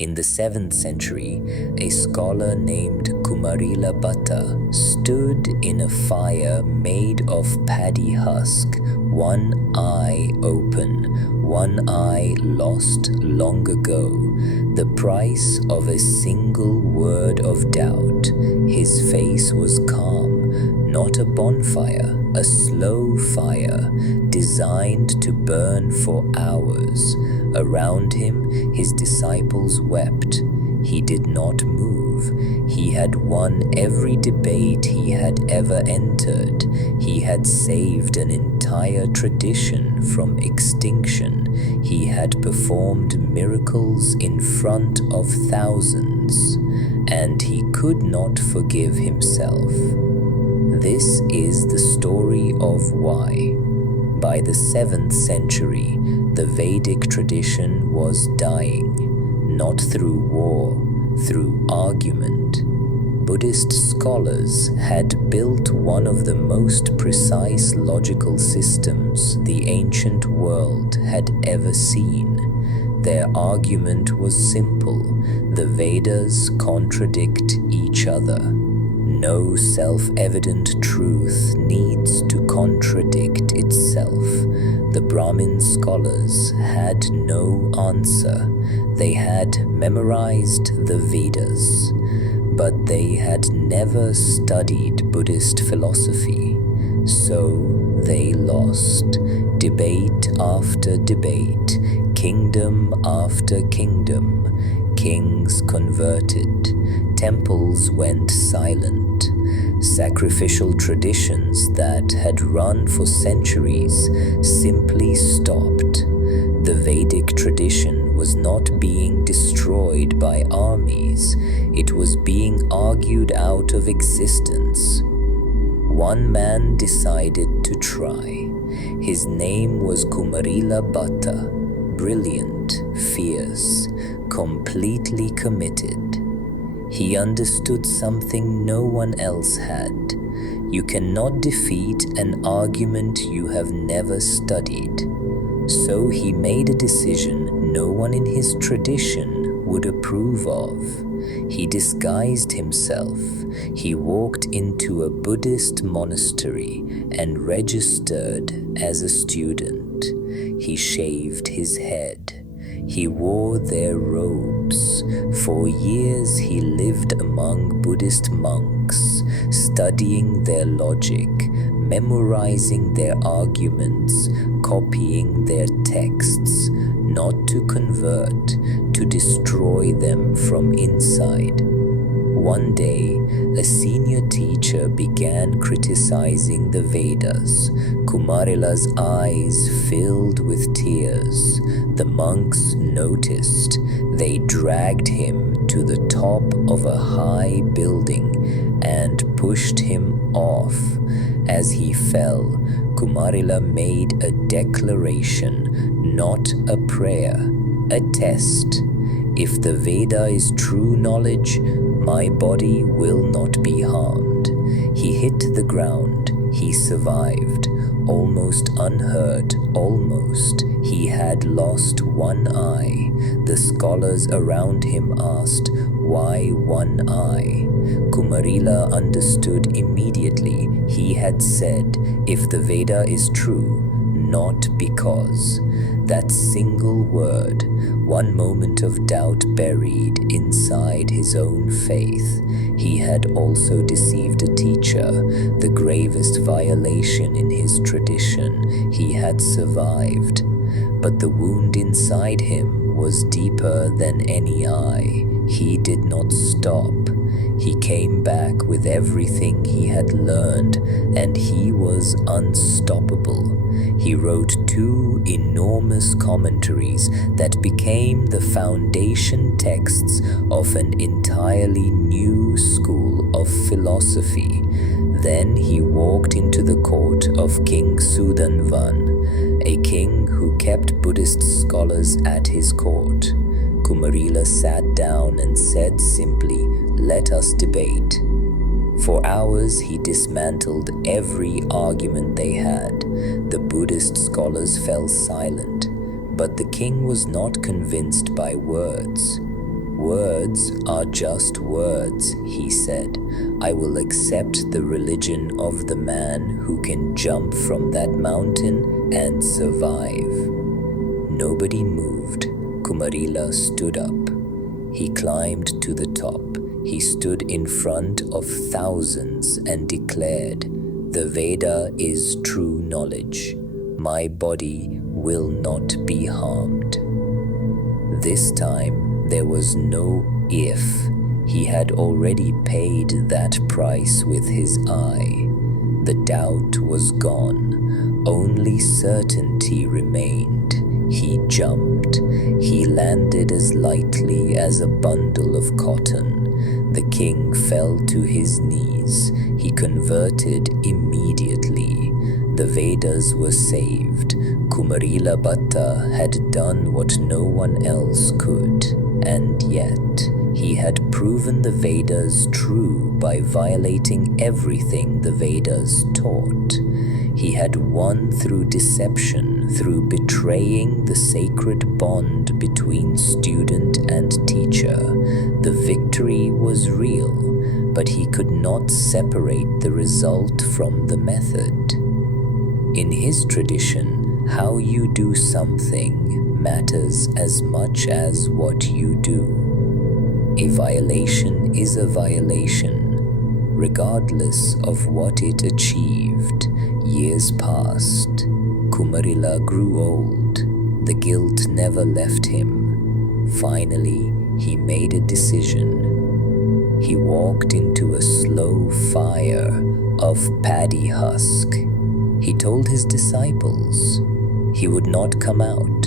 In the 7th century, a scholar named Kumarila Bhatta stood in a fire made of paddy husk, one eye open, one eye lost long ago, the price of a single word of doubt. His face was calm, not a bonfire, a slow fire, designed to burn for hours. Around him, his disciples wept. He did not move. He had won every debate he had ever entered. He had saved an entire tradition from extinction. He had performed miracles in front of thousands, and he could not forgive himself. This is the story of why. By the 7th century, the Vedic tradition was dying, not through war, through argument. Buddhist scholars had built one of the most precise logical systems the ancient world had ever seen. Their argument was simple: the Vedas contradict each other. No self-evident truth needs to contradict itself. The Brahmin scholars had no answer. They had memorized the Vedas, but they had never studied Buddhist philosophy. So they lost. Debate after debate, kingdom after kingdom, kings converted, temples went silent. Sacrificial traditions that had run for centuries simply stopped. The Vedic tradition was not being destroyed by armies, it was being argued out of existence. One man decided to try. His name was Kumarila Bhatta, brilliant, fierce, completely committed. He understood something no one else had. You cannot defeat an argument you have never studied. So he made a decision no one in his tradition would approve of. He disguised himself. He walked into a Buddhist monastery and registered as a student. He shaved his head. He wore their robes. For years he lived among Buddhist monks, studying their logic, memorizing their arguments, copying their texts, not to convert, to destroy them from inside. One day, a senior teacher began criticizing the Vedas. Kumarila's eyes filled with tears. The monks noticed. They dragged him to the top of a high building and pushed him off. As he fell, Kumarila made a declaration, not a prayer, a test. If the Veda is true knowledge, my body will not be harmed. He hit the ground. He survived. Almost unhurt, almost. He had lost one eye. The scholars around him asked, why one eye? Kumarila understood immediately. He had said, if the Veda is true, not because. That single word, one moment of doubt buried inside his own faith. He had also deceived a teacher, the gravest violation in his tradition. He had survived, but the wound inside him was deeper than any eye. He did not stop. He came back with everything he had learned, and he was unstoppable. He wrote 2 enormous commentaries that became the foundation texts of an entirely new school of philosophy. Then he walked into the court of King Sudanvan, a king who kept Buddhist scholars at his court. Kumarila sat down and said simply, "Let us debate." For hours he dismantled every argument they had. The Buddhist scholars fell silent, but the king was not convinced by words. "Words are just words," he said. "I will accept the religion of the man who can jump from that mountain and survive." Nobody moved. Kumarila stood up. He climbed to the top. He stood in front of thousands and declared, "The Veda is true knowledge. My body will not be harmed." This time there was no if. He had already paid that price with his eye. The doubt was gone. Only certainty remained. He jumped. He landed as lightly as a bundle of cotton. The king fell to his knees. He converted immediately. The Vedas were saved. Kumarila Bhatta had done what no one else could, and yet he had proven the Vedas true by violating everything the Vedas taught. He had won through deception, through betraying the sacred bond between student and teacher. The victory was real, but he could not separate the result from the method. In his tradition, how you do something matters as much as what you do. A violation is a violation, regardless of what it achieved. Years passed. Kumarila grew old. The guilt never left him. Finally, he made a decision. He walked into a slow fire of paddy husk. He told his disciples he would not come out.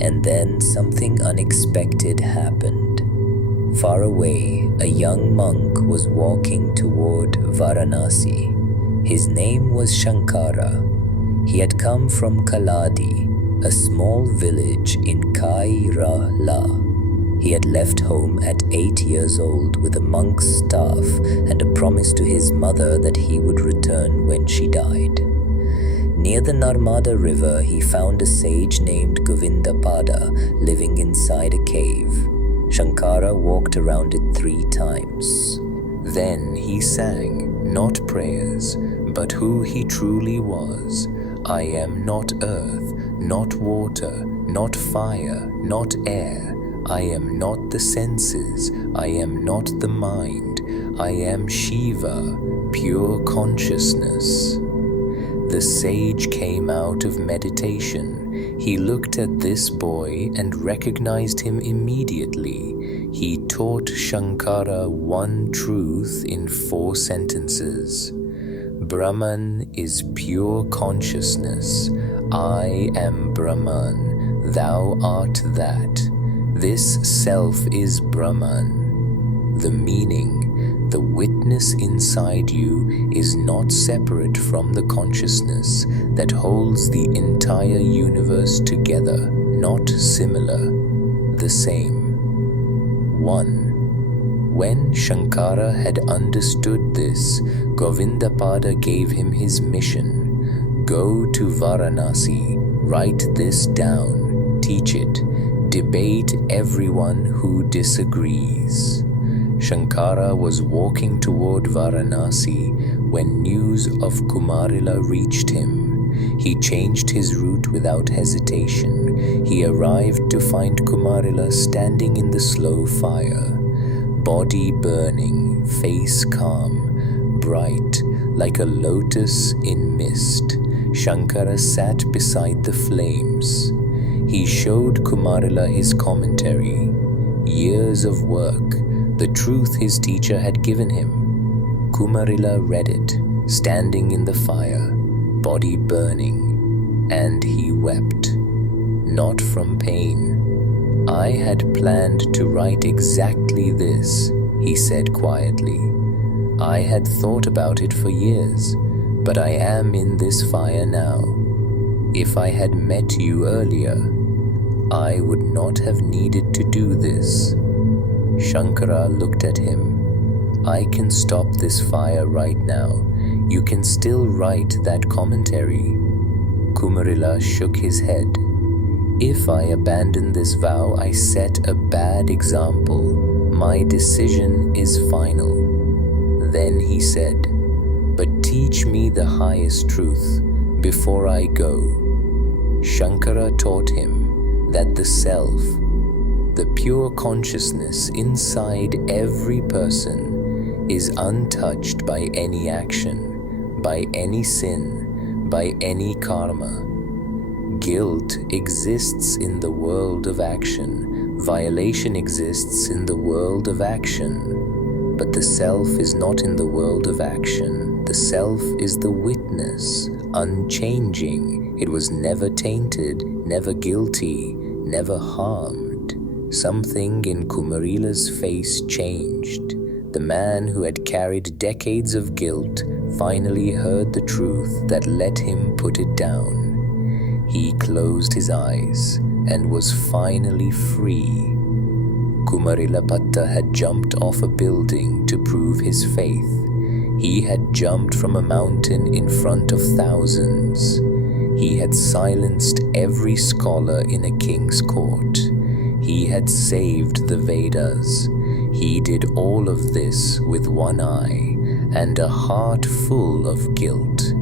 And then something unexpected happened. Far away, a young monk was walking toward Varanasi. His name was Shankara. He had come from Kaladi, a small village in Kerala. He had left home at 8 years old with a monk's staff and a promise to his mother that he would return when she died. Near the Narmada river, he found a sage named Govindapada living inside a cave. Shankara walked around it 3 times. Then he sang, not prayers, but who he truly was. "I am not earth, not water, not fire, not air. I am not the senses, I am not the mind. I am Shiva, pure consciousness." The sage came out of meditation. He looked at this boy and recognized him immediately. He taught Shankara one truth in 4 sentences. Brahman is pure consciousness. I am Brahman. Thou art that. This self is Brahman. The meaning, the witness inside you is not separate from the consciousness that holds the entire universe together, not similar, the same. 1. When Shankara had understood this, Govindapada gave him his mission. Go to Varanasi, write this down, teach it, debate everyone who disagrees. Shankara was walking toward Varanasi when news of Kumarila reached him. He changed his route without hesitation. He arrived to find Kumarila standing in the slow fire, body burning, face calm, bright like a lotus in mist. Shankara sat beside the flames. He showed Kumarila his commentary, years of work, the truth his teacher had given him. Kumarila read it, standing in the fire, body burning, and he wept, not from pain. I had planned to write exactly this, he said quietly. I had thought about it for years, but I am in this fire now. If I had met you earlier, I would not have needed to do this. Shankara looked at him. I can stop this fire right now. You can still write that commentary. Kumarila shook his head. If I abandon this vow, I set a bad example. My decision is final." Then he said, "But teach me the highest truth before I go." Shankara taught him that the self, the pure consciousness inside every person, is untouched by any action, by any sin, by any karma. Guilt exists in the world of action. Violation exists in the world of action. But the self is not in the world of action. The self is the witness, unchanging. It was never tainted, never guilty, never harmed. Something in Kumarila's face changed. The man who had carried decades of guilt finally heard the truth that let him put it down. He closed his eyes and was finally free. Kumarila Bhatta had jumped off a building to prove his faith. He had jumped from a mountain in front of thousands. He had silenced every scholar in a king's court. He had saved the Vedas. He did all of this with one eye and a heart full of guilt.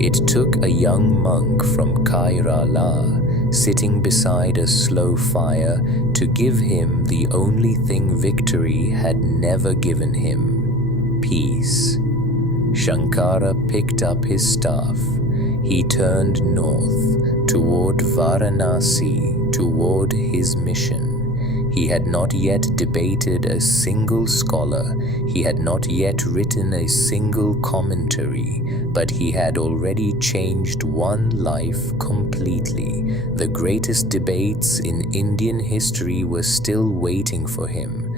It took a young monk from Kairala sitting beside a slow fire to give him the only thing victory had never given him: peace. Shankara picked up his staff. He turned north toward Varanasi, toward his mission. He had not yet debated a single scholar. He had not yet written a single commentary, but he had already changed one life completely. The greatest debates in Indian history were still waiting for him.